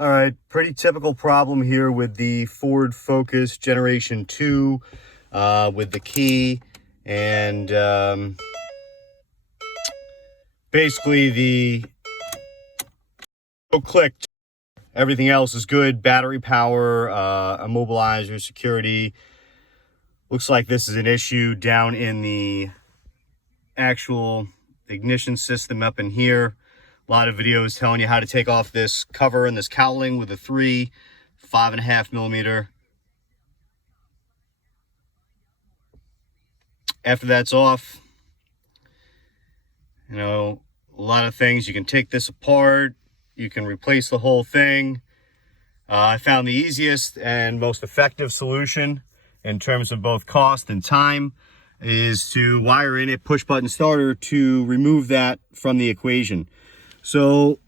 All right, pretty typical problem here with the Ford Focus Generation 2 with the key and basically the click. Everything else is good. Battery power, immobilizer, security. Looks like this is an issue down in the actual ignition system up in here. A lot of videos telling you how to take off this cover and this cowling with a 5.5 millimeter. After that's off, you know, a lot of things. You can take this apart. You can replace the whole thing. I found the easiest and most effective solution in terms of both cost and time is to wire in a push button starter to remove that from the equation. So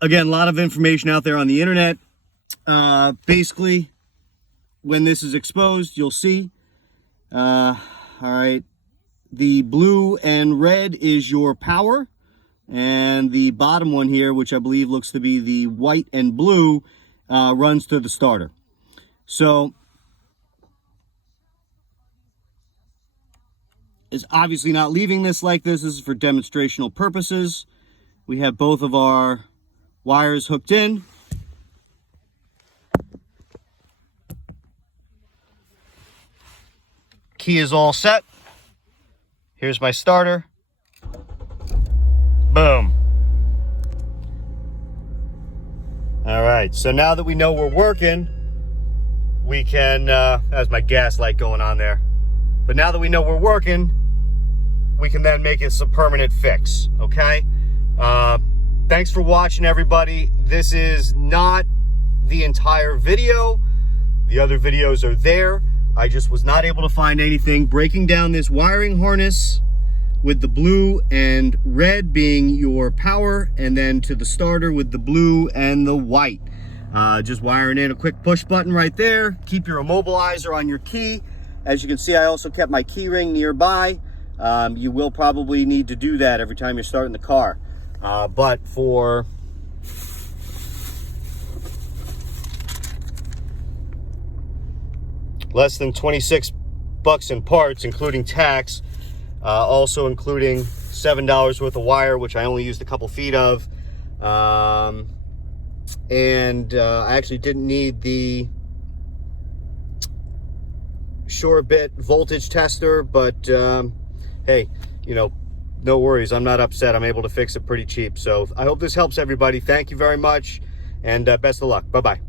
again, a lot of information out there on the internet. Basically, when this is exposed, you'll see, all right, the blue and red is your power, and the bottom one here, which I believe looks to be the white and blue, runs to the starter. So it's obviously not leaving this like this. This is for demonstrational purposes. We have both of our wires hooked in. Key is all set. Here's my starter. Boom. All right, so now that we know we're working, we can, that's my gas light going on there. But now that we know we're working, we can then make it a permanent fix, okay? Thanks for watching, everybody. This is not the entire video. The other videos are there. I just was not able to find anything breaking down this wiring harness with the blue and red being your power, and then to the starter with the blue and the white. Just wiring in a quick push button right there. Keep your immobilizer on your key. As you can see, I also kept my key ring nearby. You will probably need to do that every time you're starting the car. But for less than 26 bucks in parts, including tax, also including $7 worth of wire, which I only used a couple feet of. I actually didn't need the short bit voltage tester, but hey, you know, no worries. I'm not upset. I'm able to fix it pretty cheap. So I hope this helps everybody. Thank you very much, and best of luck. Bye-bye.